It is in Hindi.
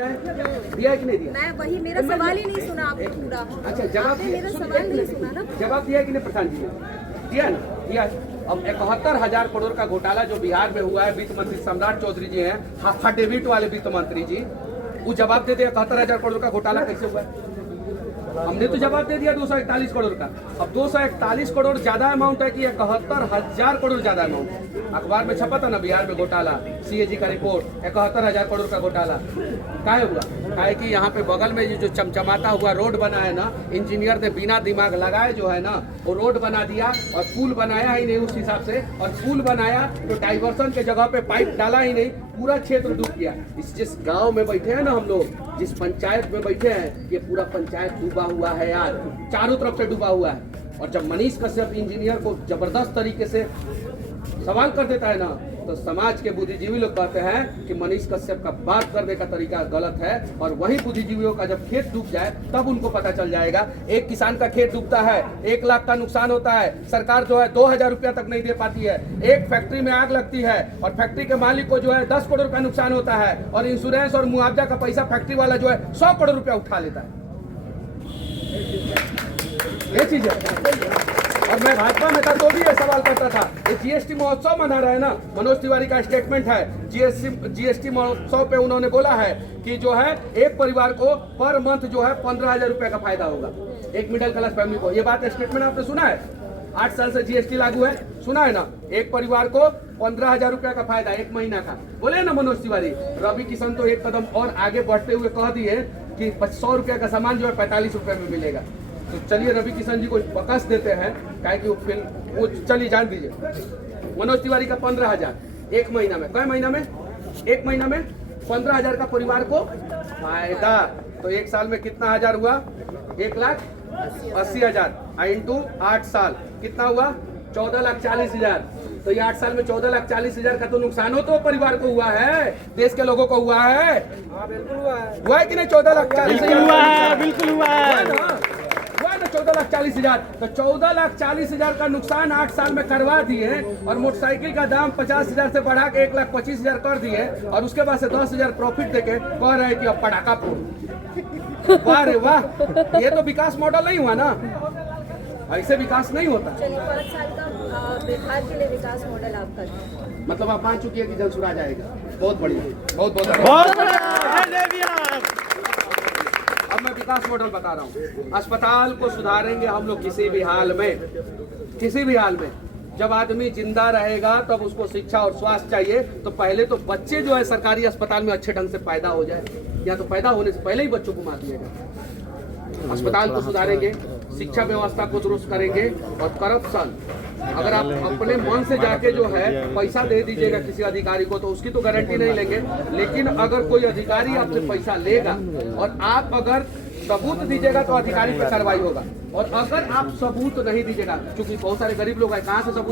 दिया कि नहीं दिया? मैं वही, मेरा सवाल ही नहीं सुना आपने पूरा। अच्छा, जवाब आपने मेरा सवाल नहीं सुना ना। जवाब दिया कि नहीं प्रधान जी ने? दिया ना, दिया। अब 71,000 करोड़ का घोटाला जो बिहार में हुआ है, वित्त मंत्री सम्राट चौधरी जी हैं, हाफाडेविट वाले वित्त मंत्री जी, वो जवाब देते हैं 71,000 करोड़ का घोटाला कैसे हुआ है? हमने तो जवाब दे दिया 241 करोड़ का। अब 241 करोड़ ज्यादा अमाउंट है कि 71,000 करोड़ ज्यादा अमाउंट है? अखबार में छपा था ना बिहार में घोटाला, सीएजी का रिपोर्ट, 71,000 करोड़ का घोटाला काहे हुआ? काहे कि यहाँ पे बगल में जो चमचमाता हुआ रोड बना है ना, इंजीनियर ने बिना दिमाग लगाए जो है ना वो रोड बना दिया और पुल बनाया ही नहीं उस हिसाब से, और पुल बनाया तो डाइवर्सन के जगह पे पाइप डाला ही नहीं, पूरा क्षेत्र डूब गया। जिस गाँव में बैठे हैं ना हम लोग, जिस पंचायत में बैठे हैं, ये पूरा पंचायत डूबा हुआ है यार, चारों तरफ से डूबा हुआ है। और जब मनीष कश्यप इंजीनियर को जबरदस्त तरीके से सवाल कर देता है ना, तो समाज के बुद्धिजीवी लोग कहते हैं कि मनीष कश्यप का बात करने का तरीका गलत है। और वही बुद्धिजीवियों का जब खेत डूब जाए तब उनको पता चल जाएगा। एक किसान का खेत डूबता है, 1 लाख का नुकसान होता है, सरकार जो है 2,000 रुपया तक नहीं दे पाती है। एक फैक्ट्री में आग लगती है और फैक्ट्री के मालिक को जो है 10 करोड़ का नुकसान होता है, और इंश्योरेंस और मुआवजा का पैसा फैक्ट्री वाला जो है 100 करोड़ रुपया उठा लेता है। ये चीज है। और मैं भाजपा में था तो भी ये सवाल करता था, ये जीएसटी महोत्सव मना रहा है ना, मनोज तिवारी का स्टेटमेंट है, जीएसटी महोत्सव पे उन्होंने बोला है कि जो है एक परिवार को पर मंथ जो है 15,000 रुपए का फायदा होगा, एक मिडिल क्लास फैमिली को। ये बात स्टेटमेंट आपने सुना है? 8 साल से जीएसटी लागू है, सुना है ना? एक परिवार को 15,000 रुपए का फायदा 1 महीना का, बोले ना मनोज तिवारी। रवि किशन तो एक कदम और आगे बढ़ते हुए कह दिए कि 100 रुपया का सामान जो है 45 रुपए में मिलेगा। तो चलिए रवि किशन जी को बकस देते हैं, काहे कि वो चलिए जान दीजिए। मनोज तिवारी का 15,000 एक महीना में, कई महीना में? 1 महीना में 15,000 का परिवार को फायदा, तो 1 साल में कितना हजार हुआ? 1,80,000 इंटू 8 साल कितना हुआ? 14,40,000। तो ये 8 साल में 14,40,000 का तो नुकसान हो तो परिवार को हुआ है, देश के लोगों को हुआ है। बिल्कुल हुआ है। हुआ है कि नहीं? 14,40,000 हुआ है, बिल्कुल हुआ है। 14,40,000। तो 14,40,000 का नुकसान 8 साल में करवा दिए, और मोटरसाइकिल का दाम 50,000 से बढ़ा के 1,25,000 कर दिए, और उसके बाद से 10,000 प्रॉफिट देके कह रहे हैं कि अब पटाखा फोड़। वाह रे वाह, ये तो विकास मॉडल नहीं हुआ ना, ऐसे विकास नहीं होता। चलिए 5 साल का बिहार के लिए विकास मॉडल आपका, मतलब आप मान चुकी है कि जल्द सुरा जाएगा। बहुत बढ़िया, बहुत बहुत अब मैं विकास मॉडल बता रहा हूँ। अस्पताल को सुधारेंगे हम लोग किसी भी हाल में, किसी भी हाल में। जब आदमी जिंदा रहेगा तब उसको शिक्षा और स्वास्थ्य चाहिए, तो पहले तो बच्चे जो है सरकारी अस्पताल में अच्छे ढंग से पैदा हो जाए, या तो पैदा होने से पहले ही बच्चों को मार दिया जाए। अस्पताल को सुधारेंगे, शिक्षा व्यवस्था को दुरुस्त करेंगे, और करप्शन, अगर आप अपने मन से जाके जो है पैसा दे दीजिएगा किसी अधिकारी को तो उसकी तो गारंटी नहीं लेंगे, लेकिन अगर कोई अधिकारी आपसे पैसा लेगा और आप अगर सबूत दीजिएगा तो अधिकारी पर कार्रवाई होगा। और अगर आप सबूत नहीं दीजिएगा, क्योंकि बहुत सारे गरीब लोग हैं, कहाँ से सबूत